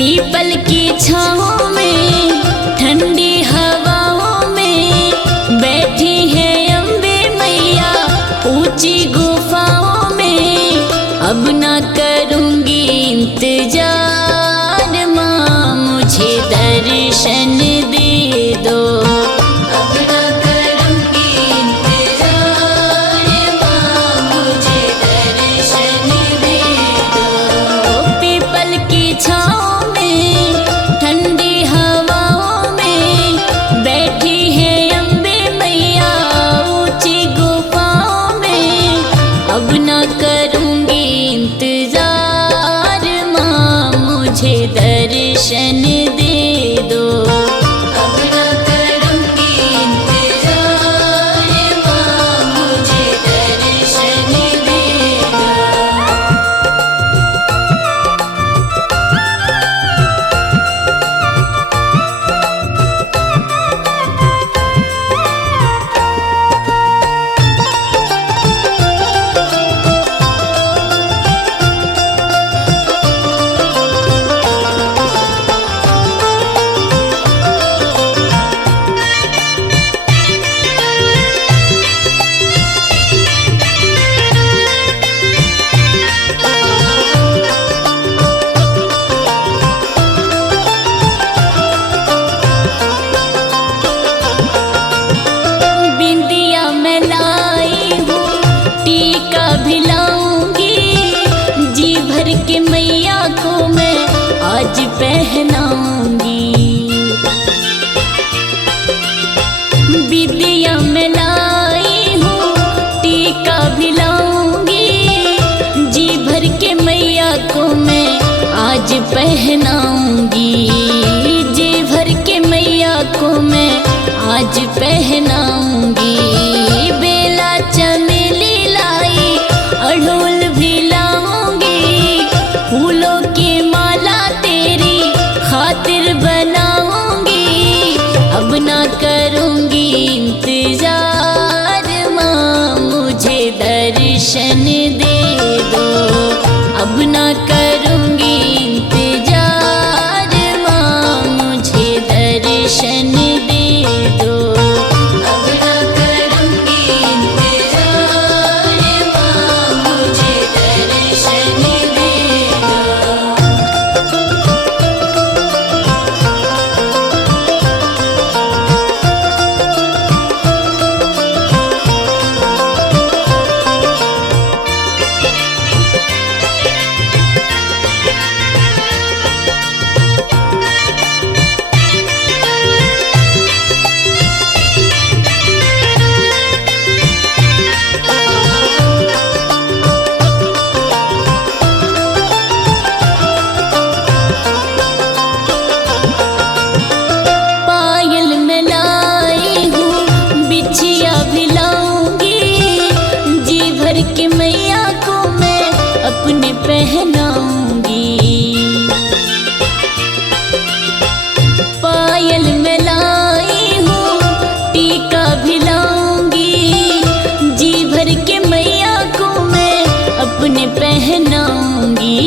पीपल की छाँव में ठंडी हवाओं में बैठी है अम्बे मैया ऊंची गुफाओं में। अब ना करूँगी इंतजार माँ मुझे दर्शन दे दो। अब ना करूँगी इंतजार माँ मुझे दर्शन दे दो। पीपल की छाँव में ठंडी हवाओं में बैठी है अम्बे मैया ऊंची गुफाओं में। अब ना करूँगी इंतजार माँ मुझे दर्शन दे दो। अब ना करूँगी इंतजार माँ मुझे दर्शन दे दो। बिंदिया मैं लाई हूँ टीका भी लाऊंगी जी भर के मैया को मैं आज पहनाऊंगी। बिंदिया मैं लाई हूँ टीका भी लाऊंगी जी भर के मैया को मैं आज पहनाऊंगी। जी भर के मैया को मैं आज पहनाऊंगी। बेला चमेली लाई अड़हुल भी लाऊंगी फूलों की माला तेरी खातिर बनाऊंगी। अब ना करूँगी इंतजार माँ मुझे दर्शन दे दो। अब ना करूँगी इंतजार माँ मुझे दर्शन दे दो। अब ना करूँगी इंतजार माँ मुझे दर्शन दे दो। पायल मैं लाई हूँ बिछिया भी लाऊंगी जी भर के मैया को मैं अपने पहनाऊंगी। पायल मैं लाई हूँ टीका भी लाऊंगी जी भर के मैया को मैं अपने पहनाऊंगी।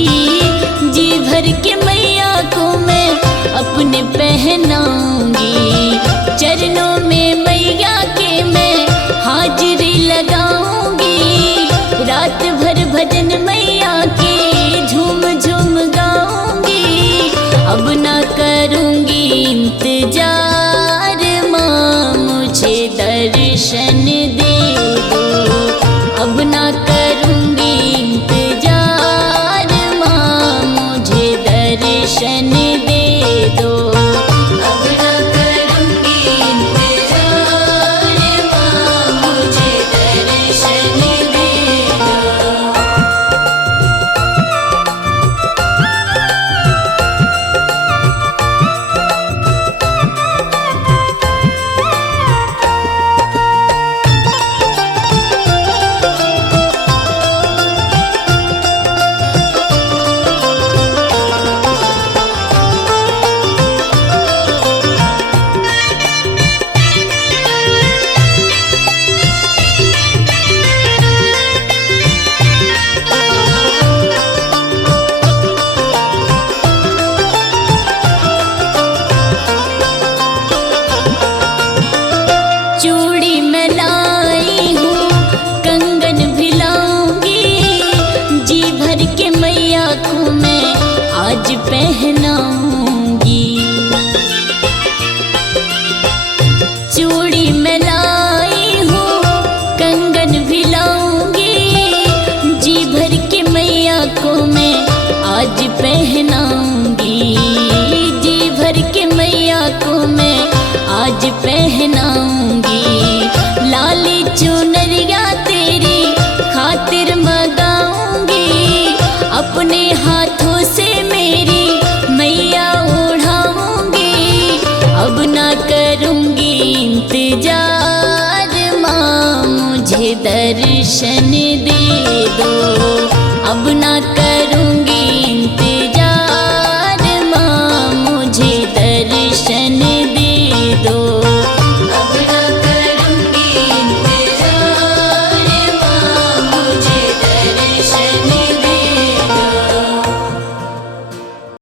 जी भर के मैया को मैं अपने पहनाऊंगी। चरणों में मैया के मैं हाजिरी लगाऊंगी। रात भर भजन मैया के झूम झूम गाऊंगी। अब ना करूँगी इंतजार माँ मुझे दर्शन दे दो। अब ना करूँगी इंतजार माँ मुझे दर्शन दे दो। अब ना करूँगी इंतजार भर के मैया को मैं आज पहनाऊंगी। चूड़ी में लाई हूँ, कंगन भी लाऊंगी, जी भर के मैया को मैं आज पहनाऊंगी। जी भर के मैया को मैं आज पहनाऊंगी। लाली चुनरिया तेरी खातिर मंगाऊंगी, अपने